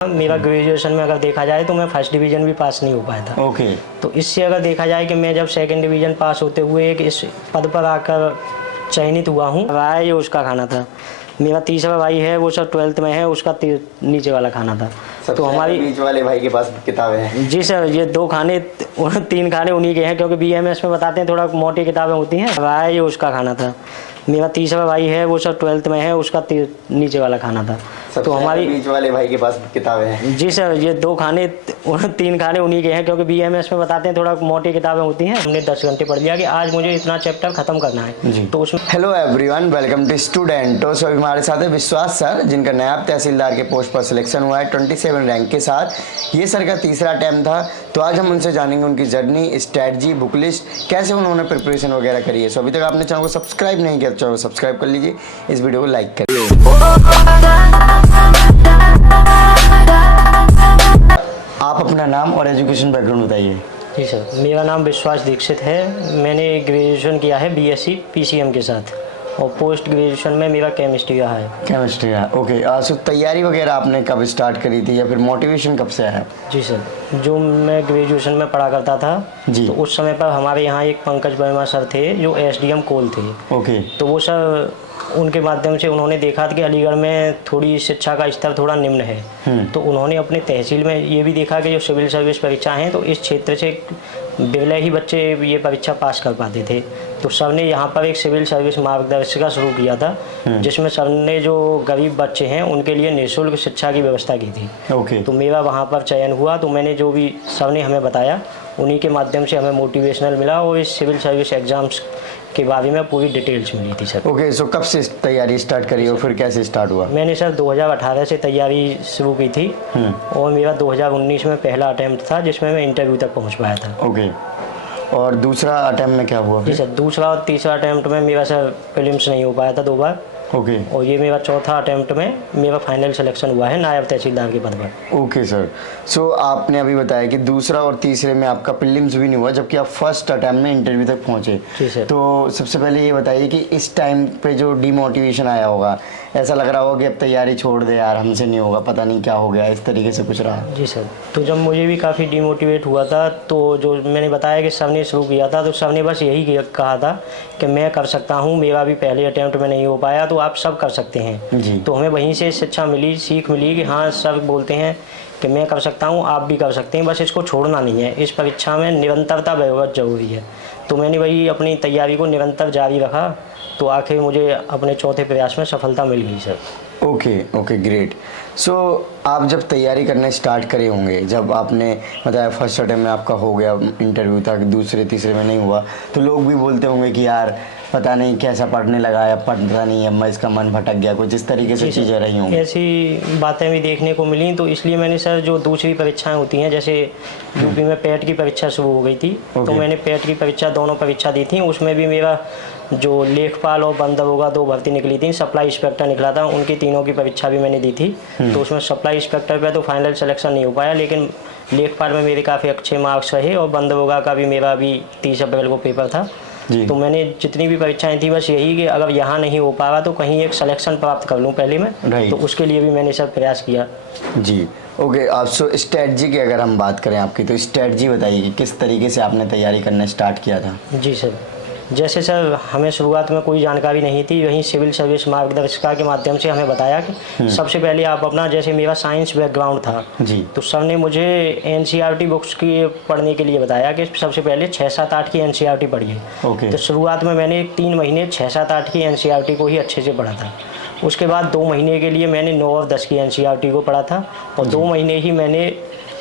मेरा ग्रेजुएशन में अगर देखा जाए तो मैं फर्स्ट डिवीज़न भी पास नहीं हो पाया था। ओके। तो इससे अगर देखा जाए कि मैं जब सेकंड डिवीज़न पास होते हुए एक इस पद पर आकर चयनित हुआ हूँ, ये उसका खाना था। मेरा तीसरा भाई है, वो सब 12th में है, उसका नीचे वाला खाना था। तो हमारी बीच वाले भाई के पास किताबें हैं? जी सर, ये 2 खाने 3 खाने उन्हीं के हैं, क्योंकि बीएमएस में बताते हैं थोड़ा मोटी किताबें होती हैं। ये उसका खाना था। मेरा तीसरा भाई है, वो सब 12th में है, उसका नीचे वाला खाना था। तो हमारी बीच वाले भाई के पास किताबें हैं? जी सर, ये 2 खाने 3 खाने उन्हीं के हैं, क्योंकि बीएमएस में बताते हैं थोड़ा मोटी किताबें होती हैं। हमने 10 घंटे पढ़ लिया कि आज मुझे इतना चैप्टर खत्म करना है जी। तो उसमें। Hello everyone, welcome to student. तो सभी हमारे साथ है विश्वास सर, जिनका नायब तहसीलदार के पोस्ट पर सिलेक्शन हुआ है 27 रैंक के साथ। ये सर का तीसरा अटैम्प्ट था। तो आज हम उनसे जानेंगे उनकी जर्नी, स्ट्रैटेजी, बुक लिस्ट, कैसे उन्होंने प्रिपरेशन वगैरह करी है। सो अभी तक आपने चैनल को सब्सक्राइब नहीं किया तो चैनल को सब्सक्राइब कर लीजिए, इस वीडियो को लाइक करिए। आप अपना नाम और एजुकेशन बैकग्राउंड बताइए। जी सर, मेरा नाम विश्वास दीक्षित है। मैंने ग्रेजुएशन किया है बीएससी पीसीएम के साथ, और पोस्ट ग्रेजुएशन में मेरा केमिस्ट्री रहा है। केमिस्ट्री है, ओके। सो तैयारी वगैरह आपने कब स्टार्ट करी थी, या फिर मोटिवेशन कब से आया? जी सर, जो मैं ग्रेजुएशन में पढ़ा करता था जी, तो उस समय पर हमारे यहाँ एक पंकज वर्मा सर थे, जो एसडीएम कोल थे। ओके। तो वो सर, उनके माध्यम से उन्होंने देखा कि अलीगढ़ में थोड़ी शिक्षा का स्तर थोड़ा निम्न है। तो उन्होंने अपने तहसील में ये भी देखा कि जो सिविल सर्विस परीक्षा हैं तो इस क्षेत्र से बिरले ही बच्चे ये परीक्षा पास कर पाते थे। तो सर ने यहाँ पर एक सिविल सर्विस मार्गदर्शिका शुरू किया था, जिसमें सर ने जो गरीब बच्चे हैं उनके लिए निःशुल्क शिक्षा की व्यवस्था की थी। ओके। तो मेरा वहाँ पर चयन हुआ। तो मैंने जो भी सर ने हमें बताया, उन्हीं के माध्यम से हमें मोटिवेशनल मिला, और इस सिविल सर्विस एग्ज़ाम्स के बारे में पूरी डिटेल्स मिली थी सर। ओके। सो कब से तैयारी स्टार्ट करी और फिर कैसे स्टार्ट हुआ? मैंने सर 2018 से तैयारी शुरू की थी, और मेरा 2019 में पहला अटैम्प्ट था, जिसमें मैं इंटरव्यू तक पहुंच पाया था। ओके। और दूसरा अटैम्प्ट में क्या हुआ? जी सर, दूसरा और तीसरा अटैम्प्ट में मेरा सर प्रीलिम्स नहीं हो पाया था 2 बार। ओके। और ये मेरा चौथा अटैम्प्ट में मेरा फाइनल सिलेक्शन हुआ है नायब तहसीलदार के पद पर। Okay sir. सो आपने अभी बताया कि दूसरा और तीसरे में आपका प्रीलिम्स भी नहीं हुआ, जबकि आप फर्स्ट अटैम्प्ट में इंटरव्यू तक पहुंचे। जी सर। तो सबसे पहले ये बताइए कि इस टाइम पे जो डिमोटिवेशन आया होगा, ऐसा लग रहा होगा कि अब तैयारी छोड़ दे यार, हमसे नहीं होगा, पता नहीं क्या हो गया, इस तरीके से कुछ रहा? जी सर, तो जब मुझे भी काफ़ी डिमोटिवेट हुआ था, तो जो मैंने बताया कि सर ने शुरू किया था, तो सर ने बस यही कहा था कि मैं कर सकता हूँ, मेरा भी पहले अटैम्प्ट में नहीं हो पाया, तो आप सब कर सकते हैं जी। तो हमें वहीं से शिक्षा मिली, सीख मिली कि हाँ, सर बोलते हैं कि मैं कर सकता हूँ, आप भी कर सकते हैं, बस इसको छोड़ना नहीं है। इस परीक्षा में निरंतरता बहुत ज़रूरी है। तो मैंने वही अपनी तैयारी को निरंतर जारी रखा, तो आखिर मुझे अपने चौथे प्रयास में सफलता मिल गई sir. Okay, okay, great. So आप जब तैयारी करना स्टार्ट करे होंगे, जब आपने बताया फर्स्ट अटेम्प्ट में आपका हो गया इंटरव्यू तक, दूसरे तीसरे में नहीं हुआ, तो लोग भी बोलते होंगे कि यार पता नहीं कैसा पढ़ने लगा, या पढ़ता नहीं, अब इसका मन भटक गया, कुछ इस तरीके से चीज़ें रही होंगी। ऐसी बातें भी देखने को मिली। तो इसलिए मैंने सर जो दूसरी परीक्षाएं होती हैं, जैसे यूपी में पेट की परीक्षा शुरू हो गई थी, तो मैंने पेट की परीक्षा दोनों परीक्षा दी थी। उसमें भी मेरा जो लेखपाल और बंद होगा 2 भर्ती निकली थी, सप्लाई इंस्पेक्टर निकला था, उनकी तीनों की परीक्षा भी मैंने दी थी। तो उसमें सप्लाई इंस्पेक्टर पे तो फाइनल सिलेक्शन नहीं हो पाया, लेकिन लेखपाल में मेरे काफ़ी अच्छे मार्क्स रहे, और बंद होगा का भी मेरा भी 30 अप्रैल को पेपर था। तो मैंने जितनी भी परीक्षाएं थी, बस यही कि अगर यहाँ नहीं हो पा रहा तो कहीं एक सिलेक्शन प्राप्त कर लूँ पहले मैं। तो उसके लिए भी मैंने सब प्रयास किया। जी, ओके। आप स्ट्रैटेजी की अगर हम बात करें आपकी, तो स्ट्रैटेजी बताइए कि किस तरीके से आपने तैयारी करना स्टार्ट किया था? जी सर, जैसे सर हमें शुरुआत में कोई जानकारी नहीं थी, वहीं सिविल सर्विस मार्गदर्शिका के माध्यम से हमें बताया कि सबसे पहले आप अपना, जैसे मेरा साइंस बैकग्राउंड था जी, तो सर ने मुझे एनसीईआरटी बुक्स की पढ़ने के लिए बताया कि सबसे पहले 6, 7, 8 की एनसीईआरटी पढ़िए। ओके। तो शुरुआत में मैंने 3 महीने 6, 7, 8 की एनसीईआरटी को ही अच्छे से पढ़ा था। उसके बाद 2 महीने के लिए मैंने 9 और 10 की एनसीईआरटी को पढ़ा था, और 2 महीने ही मैंने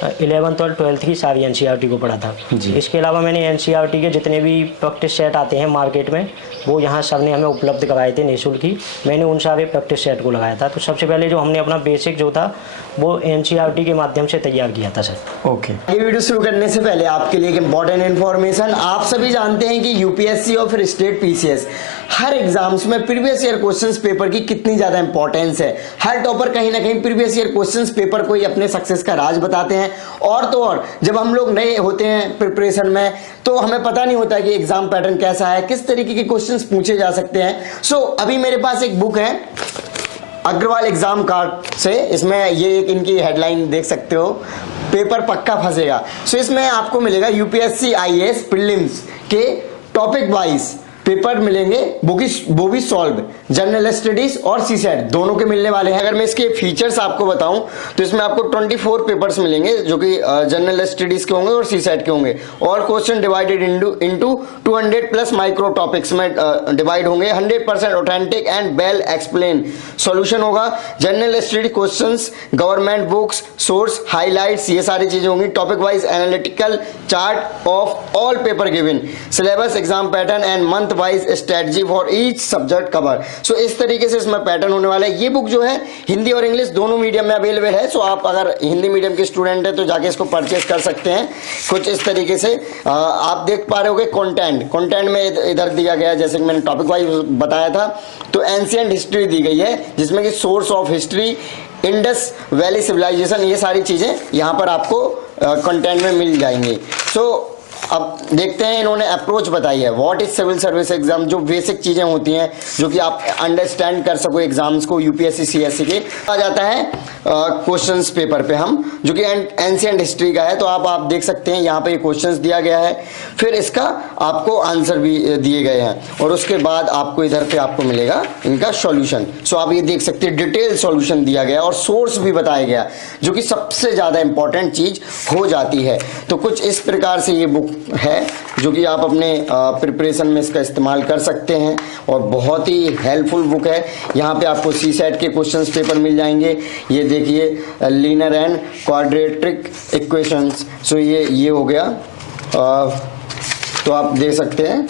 11th और 12th की सारी एनसीईआरटी को पढ़ा था। इसके अलावा मैंने एनसीईआरटी के जितने भी प्रैक्टिस सेट आते हैं मार्केट में, वो यहाँ सर ने हमें उपलब्ध कराए थे निःशुल्क ही। मैंने उन सारे प्रैक्टिस सेट को लगाया था। तो सबसे पहले जो हमने अपना बेसिक जो था वो एनसीईआरटी के माध्यम से तैयार किया था सर। ओके। ये वीडियो शुरू करने से पहले आपके लिए एक इम्पॉर्टेंट इन्फॉर्मेशन। आप सभी जानते हैं कि यूपीएससी और फिर स्टेट पीसीएस हर एग्जाम्स में प्रीवियस ईयर क्वेश्चंस पेपर की कितनी ज्यादा इंपॉर्टेंस है। हर टॉपर कहीं ना कहीं प्रीवियस ईयर क्वेश्चंस पेपर को ही अपने सक्सेस का राज बताते हैं। और तो और जब हम लोग नए होते हैं प्रिपरेशन में, तो हमें पता नहीं होता कि एग्जाम पैटर्न कैसा है, किस तरीके के क्वेश्चंस पूछे जा सकते हैं। सो अभी मेरे पास एक बुक है, अग्रवाल एग्जाम कार्ड से, इसमें ये एक इनकी हेडलाइन देख सकते हो, पेपर पक्का फंसेगा। सो इसमें आपको मिलेगा यूपीएससी आईएएस प्रीलिम्स के टॉपिक वाइज पेपर मिलेंगे, वो भी सॉल्व, जनरल स्टडीज और सीसेट दोनों के मिलने वाले हैं। अगर मैं इसके फीचर्स आपको बताऊं तो इसमें आपको 24 पेपर्स मिलेंगे जो कि जनरल स्टडीज के होंगे और सीसेट के होंगे, और question divided into 200 plus micro topics में डिवाइड होंगे। 100% authentic and well explain solution होगा। General study questions, government books, source, highlights, ये सारी चीजें होंगी। Topic wise analytical chart of all paper given, syllabus, exam pattern and month wise strategy for each subject cover. So इस तरीके से इसमें pattern होने वाला है। ये बुक जो है हिंदी और इंग्लिश दोनों मीडियम में अवेलेबल है। सो आप अगर हिंदी मीडियम के स्टूडेंट है तो जाके इसको परचेस कर सकते हैं। कुछ इस तरीके से आप देख पा रहे होगे। कंटेंट में इधर दिया गया है, जैसे कि मैंने टॉपिक वाइज बताया था, तो एंशिएंट हिस्ट्री दी गई है जिसमें कि source of history, Indus valley civilisation, ये सारी चीजें यहां पर आपको कंटेंट में मिल जाएंगी। सो अब देखते हैं इन्होंने अप्रोच बताई है। What is civil service exam, जो बेसिक चीजें होती हैं जो कि आप अंडरस्टैंड कर सको एग्जाम्स को यूपीएससी सीएससी के। आ जाता है क्वेश्चंस पेपर पे हम, जो कि एंशिएंट हिस्ट्री का है। तो आप देख सकते हैं यहाँ पे क्वेश्चंस दिया गया है, फिर इसका आपको आंसर भी दिए गए हैं, और उसके बाद आपको इधर पे आपको मिलेगा इनका सॉल्यूशन। सो आप ये देख सकते हैं डिटेल सॉल्यूशन दिया गया और सोर्स भी बताया गया, जो कि सबसे ज्यादा इंपॉर्टेंट चीज हो जाती है। तो कुछ इस प्रकार से ये बुक है जो कि आप अपने प्रिपरेशन में इसका इस्तेमाल कर सकते हैं, और बहुत ही हेल्पफुल बुक है। यहाँ पे आपको सीसेट के क्वेश्चंस पेपर मिल जाएंगे। ये देखिए लीनियर एंड क्वाड्रेटिक इक्वेशंस। सो ये हो गया। तो आप देख सकते हैं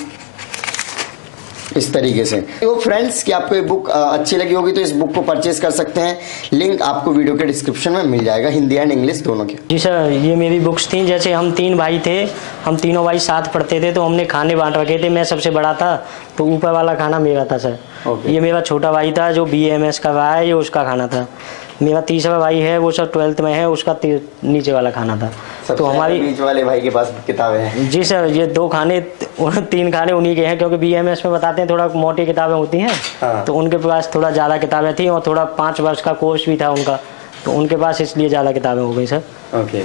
इस तरीके से। तो फ्रेंड्स, कि आपको ये बुक अच्छी लगी होगी तो इस बुक को परचेज कर सकते हैं। लिंक आपको वीडियो के डिस्क्रिप्शन में मिल जाएगा, हिंदी एंड इंग्लिश दोनों के। जी सर, ये मेरी बुक्स थी। जैसे हम 3 भाई थे, हम तीनों भाई साथ पढ़ते थे, तो हमने खाने बांट रखे थे। मैं सबसे बड़ा था तो ऊपर वाला खाना मेरा था सर। ये मेरा छोटा भाई था जो BAMS कर रहा है, ये उसका खाना था। मेरा तीसरा भाई है, वो सर 12th में है, उसका नीचे वाला खाना था। तो हमारी बीच वाले भाई के पास किताबें हैं। जी सर, ये 2 खाने 3 खाने उन्हीं के हैं, क्योंकि BAMS में बताते हैं थोड़ा मोटी किताबें होती हैं। हाँ। तो उनके पास थोड़ा ज़्यादा किताबें थी, और थोड़ा 5 वर्ष का कोर्स भी था उनका, तो उनके पास इसलिए ज़्यादा किताबें हो गई सर। ओके।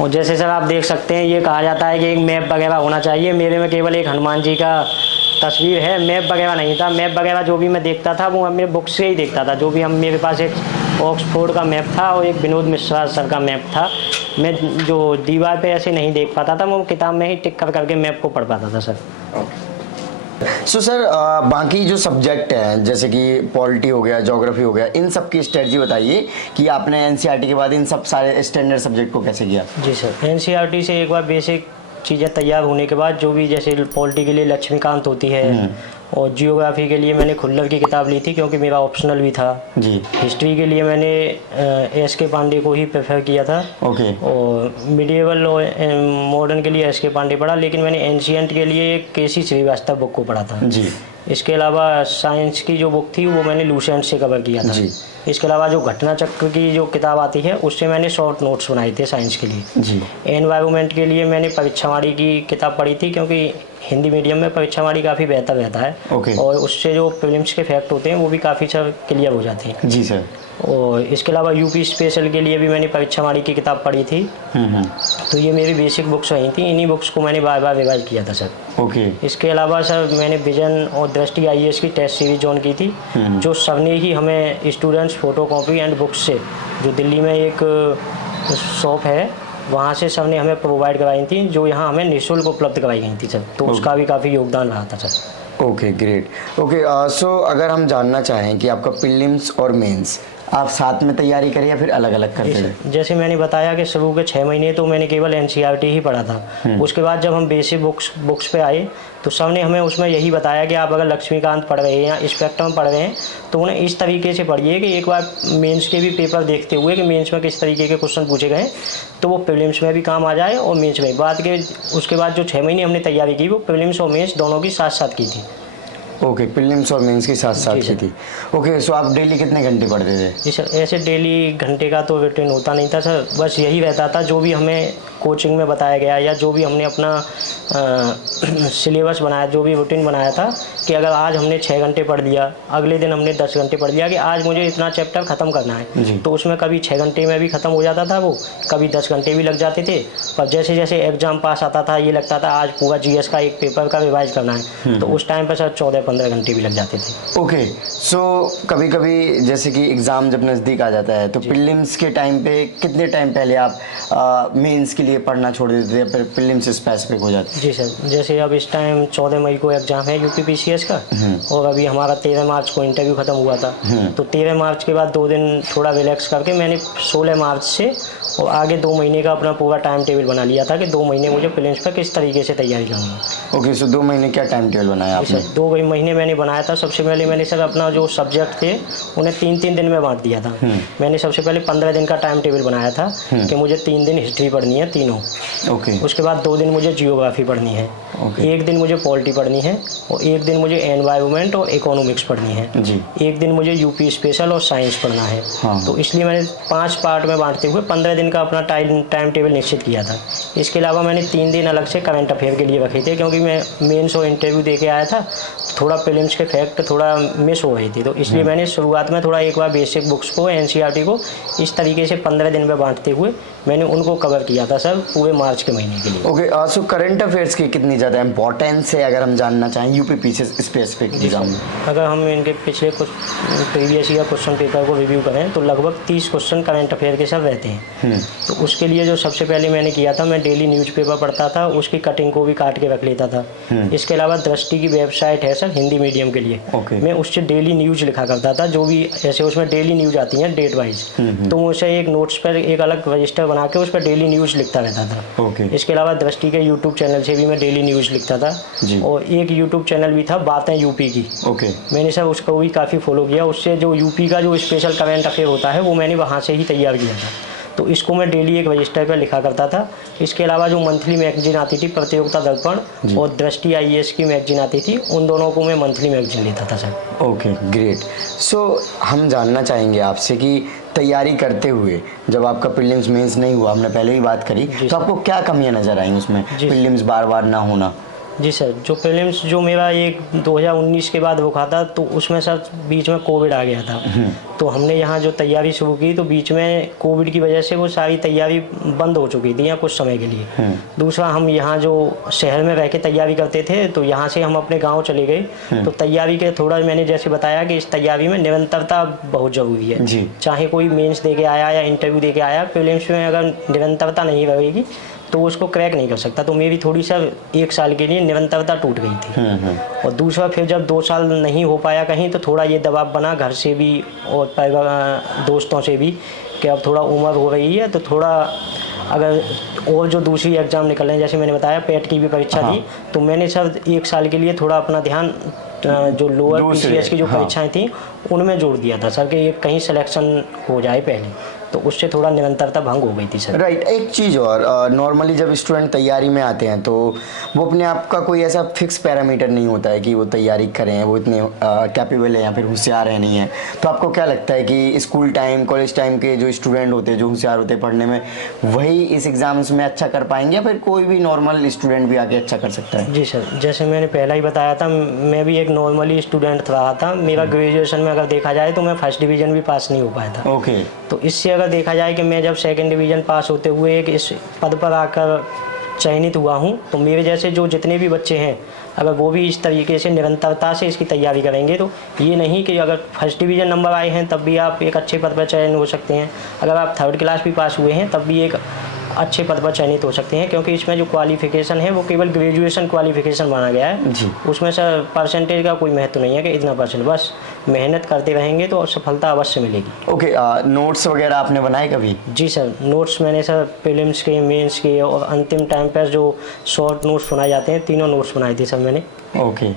और जैसे सर आप देख सकते हैं, ये कहा जाता है कि एक मैप वगैरह होना चाहिए। मेरे में केवल एक हनुमान जी का तस्वीर है, मैप वगैरह नहीं था। मैप वगैरह जो भी मैं देखता था वो मेरे बुक से ही देखता था। जो भी मेरे पास एक ऑक्सफोर्ड का मैप था और एक विनोद मिश्रा सर का मैप था। मैं जो दीवार पे ऐसे नहीं देख पाता था, मैं वो किताब में ही टिक कर करके मैप को पढ़ पाता था सर। सो सर, बाकी जो सब्जेक्ट हैं जैसे कि पॉलिटी हो गया, ज्योग्राफी हो गया, इन सब की स्ट्रेटजी बताइए कि आपने एनसीईआरटी के बाद इन सब सारे स्टैंडर्ड सब्जेक्ट को कैसे किया। जी सर, एनसीईआरटी से एक बार बेसिक चीज़ें तैयार होने के बाद, जो भी जैसे पॉलिटी के लिए लक्ष्मीकांत होती है, और जियोग्राफी के लिए मैंने खुल्लर की किताब ली थी क्योंकि मेरा ऑप्शनल भी था जी। हिस्ट्री के लिए मैंने SK पांडे को ही प्रेफर किया था। ओके। और मिडिएवल और मॉडर्न के लिए SK पांडे पढ़ा, लेकिन मैंने एंशिएंट के लिए KC श्रीवास्तव बुक को पढ़ा था जी। इसके अलावा साइंस की जो बुक थी वो मैंने लूसेंट से कवर किया था जी। इसके अलावा जो घटना चक्र की जो किताब आती है उससे मैंने शॉर्ट नोट्स बनाए थे साइंस के लिए जी। एनवायरनमेंट के लिए मैंने परीक्षावाड़ी की किताब पढ़ी थी, क्योंकि हिंदी मीडियम में परीक्षावाड़ी काफ़ी बेहतर रहता है। ओके। और उससे जो प्रीलिम्स के फैक्ट होते हैं वो भी काफ़ी सब क्लियर हो जाते हैं जी सर। और इसके अलावा यूपी स्पेशल के लिए भी मैंने परीक्षावाड़ी की किताब पढ़ी थी। तो ये मेरी बेसिक बुक्स रही थी, इन्हीं बुक्स को मैंने बार बार रिवाइज किया था सर। ओके। इसके अलावा सर मैंने विजन और दृष्टि IAS की टेस्ट सीरीज ऑन की थी, जो सर ने ही हमें students photo copy and books से, जो दिल्ली में एक शॉप है वहाँ से सर ने हमें प्रोवाइड करवाई थी, जो यहाँ हमें निःशुल्क उपलब्ध करवाई गई थी सर। तो उसका भी काफ़ी योगदान रहा था सर। Okay, great. ओके, सो अगर हम जानना चाहें कि आपका प्रीलिम्स और मेंस आप साथ में तैयारी करें या फिर अलग अलग करते हैं? जैसे मैंने बताया कि शुरू के 6 महीने तो मैंने केवल एनसीईआरटी ही पढ़ा था। उसके बाद जब हम बेसिक बुक्स पे आए तो सब ने हमें उसमें यही बताया कि आप अगर लक्ष्मीकांत पढ़ रहे हैं या स्पेक्ट्रम पढ़ रहे हैं तो उन्हें इस तरीके से पढ़िए कि एक बार मेंस के भी पेपर देखते हुए कि मेंस में किस तरीके के क्वेश्चन पूछे गए तो वो प्रीलिम्स में भी काम आ जाए और मेंस में। उसके बाद जो 6 महीने हमने तैयारी की वो प्रीलिम्स और मेंस दोनों की साथ साथ की थी। ओके, प्रीलिम्स और मेंस की साथ साथ जी की सर। थी। ओके, सो आप डेली कितने घंटे पढ़ते थे? जी सर, ऐसे डेली घंटे का तो रूटीन होता नहीं था सर, बस यही रहता था जो भी हमें कोचिंग में बताया गया या जो भी हमने अपना सिलेबस बनाया, जो भी रूटीन बनाया था कि अगर आज हमने 6 घंटे पढ़ लिया, अगले दिन हमने 10 घंटे पढ़ लिया कि आज मुझे इतना चैप्टर ख़त्म करना जी। है, तो उसमें कभी 6 घंटे में भी ख़त्म हो जाता था वो, कभी 10 घंटे भी लग जाते थे। पर जैसे जैसे एग्ज़ाम पास आता था ये लगता था आज पूरा जीएस का एक पेपर का रिवाइज करना है, तो उस टाइम पर सर 14-15 घंटे भी लग जाते थे। ओके, सो कभी कभी जैसे कि एग्ज़ाम जब नज़दीक आ जाता है तो प्रीलिम्स के टाइम पे कितने टाइम पहले आप मेंस के लिए पढ़ना छोड़ देते थे या फिर प्रीलिम्स स्पेसिफिक हो जाते? जी सर, जैसे अब इस टाइम 14 मई को एग्ज़ाम है यूपीपीसीएस का, और अभी हमारा 13 मार्च को इंटरव्यू ख़त्म हुआ था, तो 13 मार्च के बाद 2 दिन थोड़ा रिलैक्स करके मैंने 16 मार्च से और आगे 2 महीने का अपना पूरा टाइम टेबल बना लिया था कि 2 महीने मुझे प्रीलिम्स पर किस तरीके से तैयारी करूँगा। ओके, सो 2 महीने क्या टाइम टेबल बनाया जी आपने? सर, 2 महीने मैंने बनाया था। सबसे पहले मैंने सर अपना जो सब्जेक्ट थे उन्हें 3-3 दिन में बांट दिया था। मैंने सबसे पहले 15 दिन का टाइम टेबल बनाया था कि मुझे 3 दिन हिस्ट्री पढ़नी है तीनों, ओके, उसके बाद 2 दिन मुझे जियोग्राफी पढ़नी है, ओके। 1 दिन मुझे पॉलिटी पढ़नी है, और 1 दिन मुझे एनवायरनमेंट और इकोनॉमिक्स पढ़नी है, जी। 1 दिन मुझे यूपी स्पेशल और साइंस पढ़ना है। हाँ। तो इसलिए मैंने 5 पार्ट में बांटते हुए 15 दिन का अपना टाइम टेबल निश्चित किया था। इसके अलावा मैंने 3 दिन अलग से करंट अफेयर के लिए रखे थे, क्योंकि मैं मेंस और इंटरव्यू दे के आया था, तो थोड़ा प्रीलिम्स के फैक्ट थोड़ा मिस हो रही थी, तो इसलिए मैंने शुरुआत में थोड़ा एक बार बेसिक बुक्स को एनसीईआरटी को इस तरीके से 15 दिन में बांटते हुए मैंने उनको कवर किया था सर पूरे मार्च के महीने के लिए। ओके, सो करंट अफेयर्स की कितनी ज़्यादा इंपॉर्टेंस है अगर हम जानना चाहें यूपीपीसीएस स्पेसिफिक एग्जाम में? अगर हम इनके पिछले कुछ प्रीवियस ईयर क्वेश्चन पेपर को रिव्यू करें तो लगभग 30 क्वेश्चन करंट अफेयर के सब रहते हैं। तो उसके लिए जो सबसे पहले मैंने किया था, मैं डेली न्यूज़पेपर पढ़ता था, उसकी कटिंग को भी काट के रख लेता था। इसके अलावा दृष्टि की वेबसाइट है सर हिंदी मीडियम के लिए, ओके। मैं उससे डेली न्यूज़ लिखा करता था, जो भी ऐसे उसमें डेली न्यूज़ आती हैं डेट वाइज, तो उसे एक नोट्स पर एक अलग रजिस्टर बना के उस पर डेली न्यूज़ लिखता रहता था। ओके, इसके अलावा दृष्टि के यूट्यूब चैनल से भी मैं डेली न्यूज़ लिखता था, जी। और एक यूट्यूब चैनल भी था बातें यूपी की, ओके, मैंने सर उसको भी काफ़ी फॉलो किया। उससे जो यूपी का जो स्पेशल करंट अफेयर होता है वो मैंने वहाँ से ही तैयार किया था, तो इसको मैं डेली एक रजिस्टर पर लिखा करता था। इसके अलावा जो मंथली मैगजीन आती थी प्रतियोगिता दर्पण और दृष्टि आईएएस की मैगजीन आती थी, उन दोनों को मैं मंथली मैगजीन लेता था सर। Okay, great. सो हम जानना चाहेंगे आपसे कि तैयारी करते हुए जब आपका प्रीलिम्स मेंस नहीं हुआ, हमने पहले ही बात करी, तो आपको क्या कमियां नज़र आई उसमें, प्रीलिम्स बार बार ना होना? जी सर, जो प्रीलिम्स जो मेरा एक 2019 के बाद रुका था, तो उसमें सर बीच में कोविड आ गया था, तो हमने यहाँ जो तैयारी शुरू की तो बीच में कोविड की वजह से वो सारी तैयारी बंद हो चुकी थी या कुछ समय के लिए। दूसरा, हम यहाँ जो शहर में रह के तैयारी करते थे, तो यहाँ से हम अपने गांव चले गए, तो तैयारी के थोड़ा मैंने जैसे बताया कि इस तैयारी में निरंतरता बहुत ज़रूरी है जी। चाहे कोई मेंस दे के आया या इंटरव्यू दे के आया, प्रीलिम्स में अगर निरंतरता नहीं रहेगी तो उसको क्रैक नहीं कर सकता। तो मेरी थोड़ी सा 1 साल के लिए निरंतरता टूट गई थी। और दूसरा, फिर जब 2 साल नहीं हो पाया कहीं, तो थोड़ा ये दबाव बना घर से भी और परिवार दोस्तों से भी कि अब थोड़ा उम्र हो रही है, तो थोड़ा अगर और जो दूसरी एग्ज़ाम निकल रहे हैं, जैसे मैंने बताया पेट की भी परीक्षा थी, तो मैंने सर 1 साल के लिए थोड़ा अपना ध्यान जो लोअर पीसीएस की जो परीक्षाएं थी उनमें जोड़ दिया था सर, कि कहीं सिलेक्शन हो जाए पहले, तो उससे थोड़ा निरंतरता भंग हो गई थी सर। राइट। एक चीज़ और, नॉर्मली जब स्टूडेंट तैयारी में आते हैं तो वो अपने आप का कोई ऐसा फिक्स पैरामीटर नहीं होता है कि वो तैयारी करें, वो इतने कैपेबल है या फिर होशियार है नहीं है। तो आपको क्या लगता है कि स्कूल टाइम कॉलेज टाइम के जो स्टूडेंट होते हैं, जो होशियार होते हैं पढ़ने में, वही इस एग्ज़ाम्स में अच्छा कर पाएंगे या फिर कोई भी नॉर्मल स्टूडेंट भी आके अच्छा कर सकता है? जी सर, जैसे मैंने पहला ही बताया था, मैं भी एक नॉर्मली स्टूडेंट रहा था। मेरा ग्रेजुएशन में अगर देखा जाए तो मैं फर्स्ट डिवीज़न भी पास नहीं हो पाया था। ओके। तो इससे अगर देखा जाए कि मैं जब सेकंड डिवीज़न पास होते हुए एक इस पद पर आकर चयनित हुआ हूँ, तो मेरे जैसे जो जितने भी बच्चे हैं, अगर वो भी इस तरीके से निरंतरता से इसकी तैयारी करेंगे, तो ये नहीं कि अगर फर्स्ट डिवीज़न नंबर आए हैं तब भी आप एक अच्छे पद पर चयन हो सकते हैं, अगर आप 3rd क्लास भी पास हुए हैं तब भी एक अच्छे पद पर चयनित हो सकते हैं, क्योंकि इसमें जो क्वालिफिकेशन है वो केवल ग्रेजुएशन क्वालिफिकेशन माना गया है जी। उसमें सर परसेंटेज का कोई महत्व नहीं है कि इतना परसेंट, बस मेहनत करते रहेंगे तो सफलता अवश्य मिलेगी। ओके, नोट्स वगैरह आपने बनाए कभी? जी सर, नोट्स मैंने सर प्रीलिम्स के, मेंस के और अंतिम टाइम पर जो शॉर्ट नोट्स बनाए जाते हैं, तीनों नोट्स बनाए थे सर मैंने। ओके,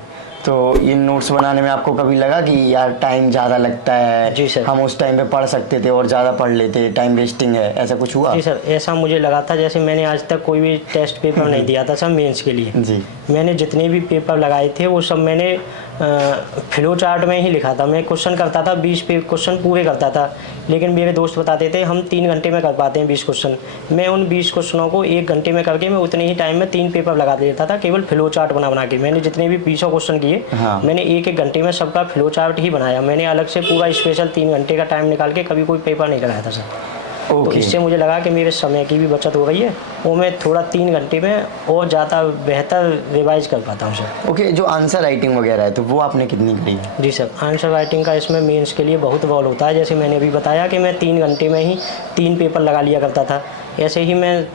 तो इन नोट्स बनाने में आपको कभी लगा कि यार टाइम ज़्यादा लगता है, जी सर। हम उस टाइम पे पढ़ सकते थे और ज़्यादा पढ़ लेते, टाइम वेस्टिंग है, ऐसा कुछ हुआ? जी सर, ऐसा मुझे लगा था। जैसे मैंने आज तक कोई भी टेस्ट पेपर नहीं दिया था सर मेंस के लिए। जी। मैंने जितने भी पेपर लगाए थे वो सब मैंने फ्लो चार्ट में ही लिखा था। मैं क्वेश्चन करता था, 20 क्वेश्चन पूरे करता था, लेकिन मेरे दोस्त बताते थे हम 3 घंटे में कर पाते हैं 20 क्वेश्चन। मैं उन 20 क्वेश्चनों को 1 घंटे में करके मैं उतने ही टाइम में 3 पेपर लगा देता था, केवल फ्लो चार्ट बना के। मैंने जितने भी 20 क्वेश्चन किए, हाँ। मैंने 1-1 घंटे में सबका फ्लो चार्ट ही बनाया। मैंने अलग से पूरा स्पेशल 3 घंटे का टाइम निकाल के कभी कोई पेपर नहीं कराया था सर। तो इससे मुझे लगा कि मेरे समय की भी बचत हो रही है, वो मैं थोड़ा 3 घंटे में और ज़्यादा बेहतर रिवाइज कर पाता हूँ सर। ओके, जो आंसर राइटिंग वगैरह है तो वो आपने कितनी करी? जी सर, आंसर राइटिंग का इसमें मेंस के लिए बहुत रोल होता है। जैसे मैंने अभी बताया कि मैं 3 घंटे में ही 3 पेपर लगा लिया करता था, ऐसे ही मैं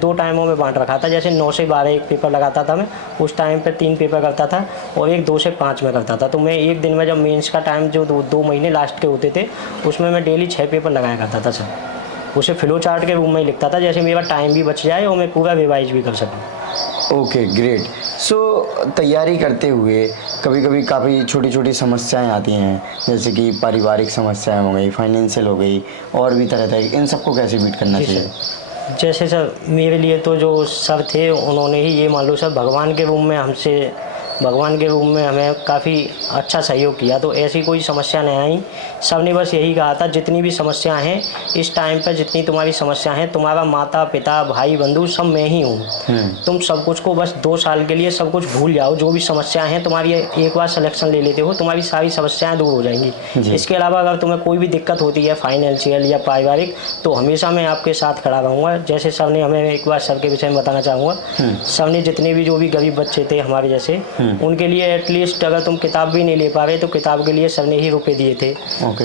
2 टाइमों में बांट रखा था। जैसे 9 से 12 एक पेपर लगाता था मैं, उस टाइम पे 3 पेपर करता था, और एक 2 से 5 में करता था। तो मैं एक दिन में जब मेंस का टाइम जो 2 महीने लास्ट के होते थे, उसमें मैं डेली 6 पेपर लगाया करता था सर। उसे फ्लो चार्ट के रूप में ही लिखता था, जैसे मेरा टाइम भी बच जाए और मैं पूरा रिवाइज भी कर सकूँ। Okay, great. सो तैयारी करते हुए कभी कभी काफ़ी छोटी छोटी समस्याएं आती हैं, जैसे कि पारिवारिक समस्याएं हो गई, फाइनेंशियल हो गई, और भी तरह तरह, इन सबको कैसे बीट करना चाहिए? जैसे सर मेरे लिए तो जो सर थे उन्होंने ही ये मान लो सर भगवान के रूप में हमें काफ़ी अच्छा सहयोग किया। तो ऐसी कोई समस्या नहीं आई। सब ने बस यही कहा था जितनी भी समस्याएं हैं इस टाइम पर, जितनी तुम्हारी समस्या हैं, तुम्हारा माता पिता भाई बंधु सब मैं ही हूँ। तुम सब कुछ को बस 2 साल के लिए सब कुछ भूल जाओ, जो भी समस्याएं हैं तुम्हारी, एक बार सिलेक्शन ले लेते हो तुम्हारी सारी समस्याएं दूर हो जाएंगी। इसके अलावा अगर तुम्हें कोई भी दिक्कत होती है फाइनेंशियल या पारिवारिक, तो हमेशा मैं आपके साथ खड़ा रहूँगा। जैसे सर ने हमें, एक बार सर के विषय में बताना चाहूँगा, सर ने जितने भी जो भी गरीब बच्चे थे हमारे जैसे, उनके लिए एटलीस्ट अगर तुम किताब भी नहीं ले पा रहे तो किताब के लिए सर ने ही रुपए दिए थे।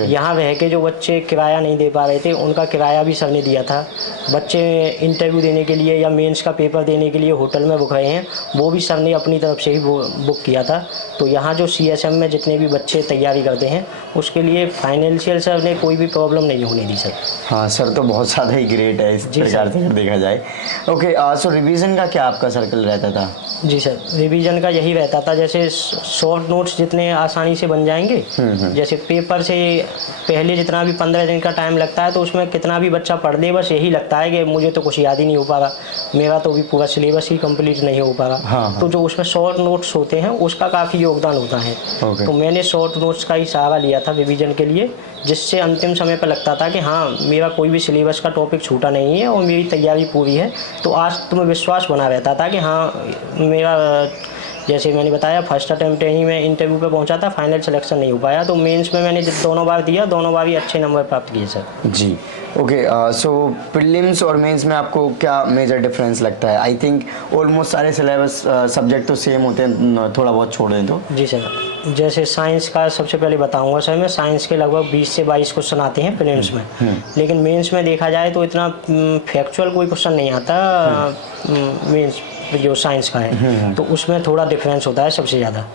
यहाँ रह के जो बच्चे किराया नहीं दे पा रहे थे उनका किराया भी सर ने दिया था। बच्चे इंटरव्यू देने के लिए या मेंस का पेपर देने के लिए होटल में रुक रहे हैं, वो भी सर ने अपनी तरफ से ही बुक किया था। तो यहाँ जो CSM में जितने भी बच्चे तैयारी करते हैं उसके लिए फाइनेंशियल सर ने कोई भी प्रॉब्लम नहीं होने दी सर। हाँ सर, तो बहुत ज़्यादा ही ग्रेट है इस प्रकार से देखा जाए। ओके, सो रिवीजन का क्या आपका सर्कल रहता था? जी सर, रिवीजन का यही रहता था, जैसे शॉर्ट नोट्स जितने आसानी से बन जाएंगे, जैसे पेपर से पहले जितना भी 15 दिन का टाइम लगता है तो उसमें कितना भी बच्चा पढ़ ले, बस यही लगता है कि मुझे तो कुछ याद ही नहीं हो पा रहा, मेरा तो भी पूरा सिलेबस ही कंप्लीट नहीं हो पा रहा। हाँ। तो जो उसमें शॉर्ट नोट्स होते हैं उसका काफ़ी योगदान होता है। तो मैंने शॉर्ट नोट्स का ही सहारा लिया था रिवीजन के लिए, जिससे अंतिम समय पर लगता था कि हाँ मेरा कोई भी सिलेबस का टॉपिक छूटा नहीं है और मेरी तैयारी पूरी है। तो आज तुम्हें विश्वास बना रहता था कि हाँ मेरा, जैसे मैंने बताया, फर्स्ट अटेम्प्ट ही मैं इंटरव्यू पे पहुंचा था, फाइनल सिलेक्शन नहीं हो पाया। तो मेंस में मैंने दोनों बार दिया, दोनों बार ही अच्छे नंबर प्राप्त किए सर। जी, ओके। सो प्रीलिम्स और मेंस में आपको क्या मेजर डिफरेंस लगता है? आई थिंक ऑलमोस्ट सारे सिलेबस सब्जेक्ट तो सेम होते हैं, थोड़ा बहुत छोड़ दें तो। जी सर, जैसे साइंस का सबसे पहले बताऊंगा सर, मैं साइंस के लगभग 20 से 22 क्वेश्चन आते हैं प्रीलिम्स में, लेकिन मेंस में देखा जाए तो इतना फैक्चुअल कोई क्वेश्चन नहीं आता मेंस जो साइंस का है। तो उसमें थोड़ा डिफरेंस होता है सबसे ज़्यादा।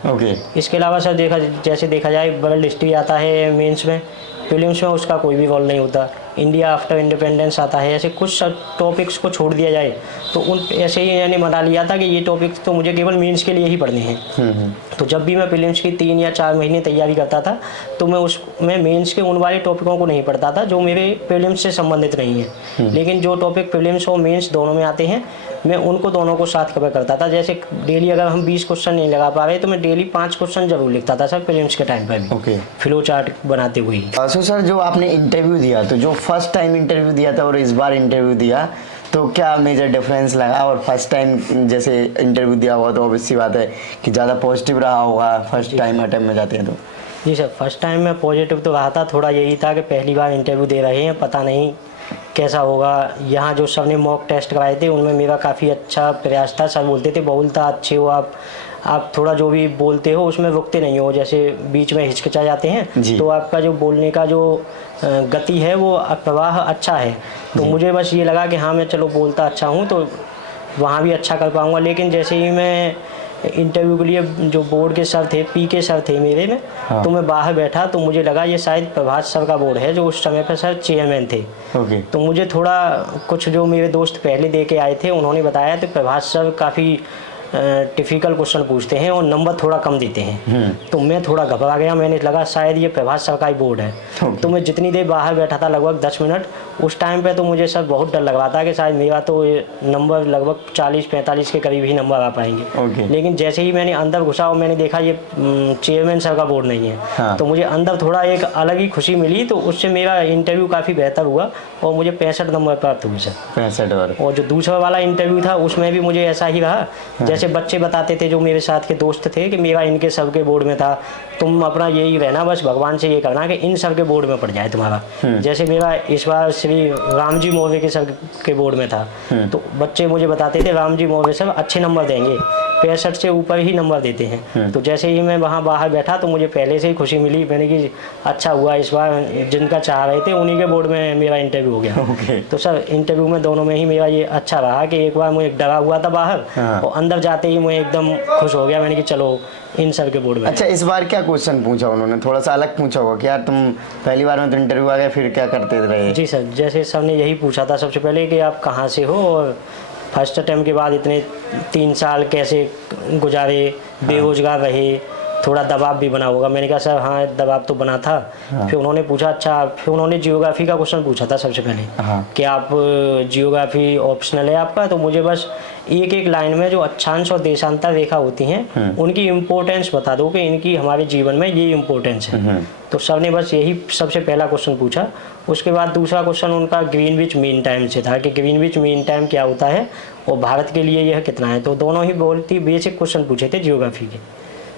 इसके अलावा सर देखा जाए वर्ल्ड हिस्ट्री आता है मेंस में, प्रीलिम्स में उसका कोई भी रोल नहीं होता। इंडिया आफ्टर इंडिपेंडेंस आता है। ऐसे कुछ टॉपिक्स को छोड़ दिया जाए तो उन ऐसे ही मैंने बना लिया था कि ये टॉपिक्स तो मुझे केवल मेंस के लिए ही पढ़ने हैं। तो जब भी मैं प्रीलिम्स की 3 या 4 महीने तैयारी करता था तो मैं मेंस के उन वाले टॉपिकों को नहीं पढ़ता था जो मेरे प्रीलिम्स से संबंधित नहीं है। लेकिन जो टॉपिक प्रीलिम्स और मेंस दोनों में आते हैं मैं उनको दोनों को साथ कवर करता था। जैसे डेली अगर हम 20 क्वेश्चन नहीं लगा पा रहे तो मैं डेली 5 क्वेश्चन जरूर लिखता था सर प्रीलिम्स के टाइम पर भी, फ्लो चार्ट बनाते हुए। सो सर, जो आपने इंटरव्यू दिया, तो जो फर्स्ट टाइम इंटरव्यू दिया था और इस बार इंटरव्यू दिया, तो क्या मेजर डिफरेंस लगा? और फर्स्ट टाइम जैसे इंटरव्यू दिया हुआ तो ऑब्वियस सी बात है कि ज़्यादा पॉजिटिव रहा होगा फर्स्ट टाइम अटेम्प्ट में जाते हैं तो। जी सर, फर्स्ट टाइम में पॉजिटिव तो रहा था। थोड़ा यही था कि पहली बार इंटरव्यू दे रहे हैं, पता नहीं कैसा होगा। यहाँ जो सर ने मॉक टेस्ट कराए थे उनमें मेरा काफ़ी अच्छा प्रयास था। सर बोलते थे बहुलता अच्छे हो आप थोड़ा जो भी बोलते हो उसमें रुकते नहीं हो, जैसे बीच में हिचकिचा जाते हैं तो आपका जो बोलने का जो गति है वो प्रवाह अच्छा है। तो मुझे बस ये लगा कि हाँ मैं चलो बोलता अच्छा हूँ तो वहाँ भी अच्छा कर पाऊँगा। लेकिन जैसे ही मैं इंटरव्यू के लिए जो बोर्ड के सर थे, PK सर थे मेरे में, तो मैं बाहर बैठा तो मुझे लगा ये शायद प्रभात सर का बोर्ड है जो उस समय पर सर चेयरमैन थे। तो मुझे थोड़ा कुछ जो मेरे दोस्त पहले दे के आए थे उन्होंने बताया तो प्रभात सर काफ़ी टिपिकल क्वेश्चन पूछते हैं और नंबर थोड़ा कम देते हैं। तो मैं थोड़ा घबरा गया, मैंने लगा शायद ये प्रभात सरकारी बोर्ड है। तो मैं जितनी देर बाहर बैठा था, लगभग 10 मिनट, उस टाइम पे तो मुझे सर बहुत डर लग रहा था कि शायद मेरा तो नंबर लगभग 40-45 के करीब ही नंबर आ पाएंगे। लेकिन जैसे ही मैंने अंदर घुसा और मैंने देखा ये चेयरमैन सर का बोर्ड नहीं है, तो मुझे अंदर थोड़ा एक अलग ही खुशी मिली। तो उससे मेरा इंटरव्यू काफ़ी बेहतर हुआ और मुझे 65 नंबर प्राप्त हुए सर। 65। और जो दूसरा वाला इंटरव्यू था उसमें भी मुझे ऐसा ही रहा। जैसे बच्चे बताते थे जो मेरे साथ के दोस्त थे कि मेरा इनके सर के बोर्ड में था, तुम अपना यही रहना, बस भगवान से ये करना कि इन सर के बोर्ड में पड़ जाए तुम्हारा। जैसे मेरा इस बार श्री राम जी मौर्य के सर के बोर्ड में था, तो बच्चे मुझे बताते थे राम जी मौर्य सर अच्छे नंबर देंगे, 65 से ऊपर ही नंबर देते हैं। तो जैसे ही मैं वहाँ बाहर बैठा तो मुझे पहले से ही खुशी मिली, मैंने कि अच्छा हुआ इस बार जिनका चाह रहे थे उन्हीं के बोर्ड में मेरा इंटरव्यू हो गया। तो सर इंटरव्यू में दोनों में ही मेरा ये अच्छा रहा कि एक बार मुझे डरा हुआ था बाहर, और अंदर जाते ही मैं एकदम खुश हो गया, मैंने कि चलो इन सर के बोर्ड में। अच्छा, इस बार क्या क्वेश्चन पूछा उन्होंने? थोड़ा सा अलग पूछा होगा कि यार तुम पहली बार में तो इंटरव्यू आ गया, फिर क्या करते रहे? जी सर, जैसे सर ने यही पूछा था सबसे पहले कि आप कहाँ से हो और फर्स्ट अटेम्प्ट के बाद इतने 3 साल कैसे गुजारे, बेरोजगार रहे, थोड़ा दबाव भी बना होगा। मैंने कहा सर हाँ दबाव तो बना था। फिर उन्होंने पूछा अच्छा, फिर उन्होंने जियोग्राफी का क्वेश्चन पूछा था सबसे पहले कि आप जियोग्राफी ऑप्शनल है आपका, तो मुझे बस एक लाइन में जो अक्षांश और देशांतर रेखा होती हैं उनकी इम्पोर्टेंस बता दो कि इनकी हमारे जीवन में ये इम्पोर्टेंस है। तो सर ने बस यही सबसे पहला क्वेश्चन पूछा। उसके बाद दूसरा क्वेश्चन उनका ग्रीनविच मीन टाइम से था कि ग्रीनविच मीन टाइम क्या होता है और भारत के लिए यह कितना है। तो दोनों ही बहुत ही बेसिक क्वेश्चन पूछे थे जियोग्राफी के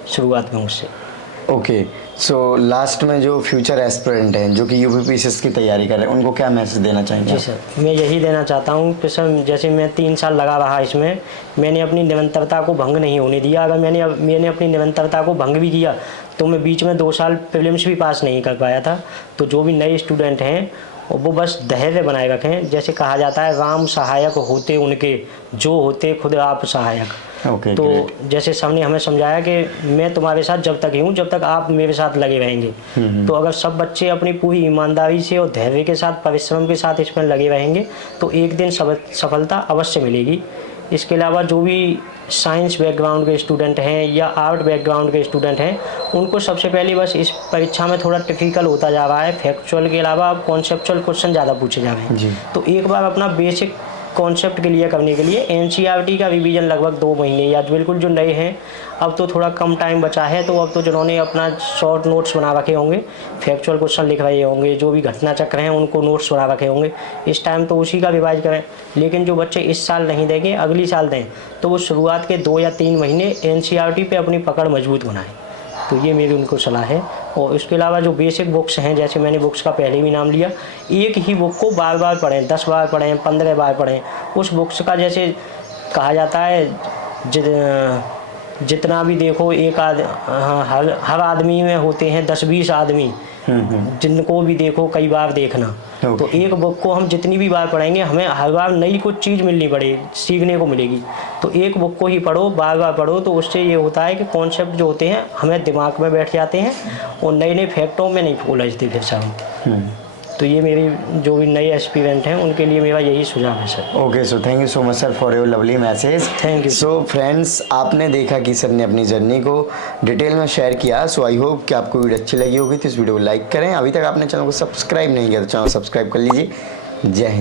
शुरुआत में मुझसे। ओके, सो लास्ट में जो फ्यूचर एस्पिरेंट हैं जो कि यूपीपीसीएस की तैयारी कर रहे हैं, उनको क्या मैसेज देना चाहेंगे? जी सर, मैं यही देना चाहता हूँ कि सर जैसे मैं 3 साल लगा रहा इसमें, मैंने अपनी निरंतरता को भंग नहीं होने दिया। अगर मैंने अपनी निरंतरता को भंग भी किया तो मैं बीच में 2 साल प्रीलिम्स भी पास नहीं कर पाया था। तो जो भी नए स्टूडेंट हैं और वो बस धैर्य बनाए रखें। जैसे कहा जाता है राम सहायक होते उनके जो होते खुद आप सहायक। तो जैसे सबने हमें समझाया कि मैं तुम्हारे साथ जब तक ही हूँ जब तक आप मेरे साथ लगे रहेंगे। तो अगर सब बच्चे अपनी पूरी ईमानदारी से और धैर्य के साथ परिश्रम के साथ इसमें लगे रहेंगे तो एक दिन सफलता अवश्य मिलेगी। इसके अलावा जो भी साइंस बैकग्राउंड के स्टूडेंट हैं या आर्ट बैकग्राउंड के स्टूडेंट हैं उनको सबसे पहले बस इस परीक्षा में थोड़ा टिपिकल होता जा रहा है। फैक्चुअल के अलावा अब कॉन्सेप्चुअल क्वेश्चन ज़्यादा पूछे जा रहे हैं। तो एक बार अपना बेसिक कॉन्सेप्ट क्लियर करने के लिए एनसीईआरटी का रिवीजन लगभग 2 महीने या बिल्कुल जो नए हैं अब तो थोड़ा कम टाइम बचा है, तो अब तो जिन्होंने अपना शॉर्ट नोट्स बना रखे होंगे, फैक्चुअल क्वेश्चन लिख रहे होंगे, जो भी घटना चक्र हैं उनको नोट्स बना रखे होंगे, इस टाइम तो उसी का रिवाइज करें। लेकिन जो बच्चे इस साल नहीं देंगे अगली साल दें तो वो शुरुआत के 2 या 3 महीने एनसीईआरटी पे अपनी पकड़ मजबूत बनाएं। तो ये मेरी उनको सलाह है। और इसके अलावा जो बेसिक बुक्स हैं, जैसे मैंने बुक्स का पहले भी नाम लिया, एक ही बुक को बार बार पढ़ें, 10 बार पढ़ें, 15 बार पढ़ें। उस बुक्स का जैसे कहा जाता है जितना भी देखो हर आदमी में होते हैं 10-20 आदमी, जिनको भी देखो कई बार देखना। तो एक बुक को हम जितनी भी बार पढ़ेंगे हमें हर बार नई कुछ चीज़ मिलनी पड़ेगी, सीखने को मिलेगी। तो एक बुक को ही पढ़ो, बार बार पढ़ो, तो उससे ये होता है कि कॉन्सेप्ट जो होते हैं हमें दिमाग में बैठ जाते हैं और नए नए फैक्टों में नहीं उलझते फिर सब। तो ये मेरी जो भी नए एस्पिरेंट हैं उनके लिए मेरा यही सुझाव है sir. Okay, so thank you so much sir for your lovely message. Thank you. So friends, आपने देखा कि सर ने अपनी जर्नी को डिटेल में शेयर किया। सो आई होप कि आपको वीडियो अच्छी लगी होगी, तो इस वीडियो को लाइक करें। अभी तक आपने चैनल को सब्सक्राइब नहीं किया तो चैनल सब्सक्राइब कर लीजिए। जय हिंद।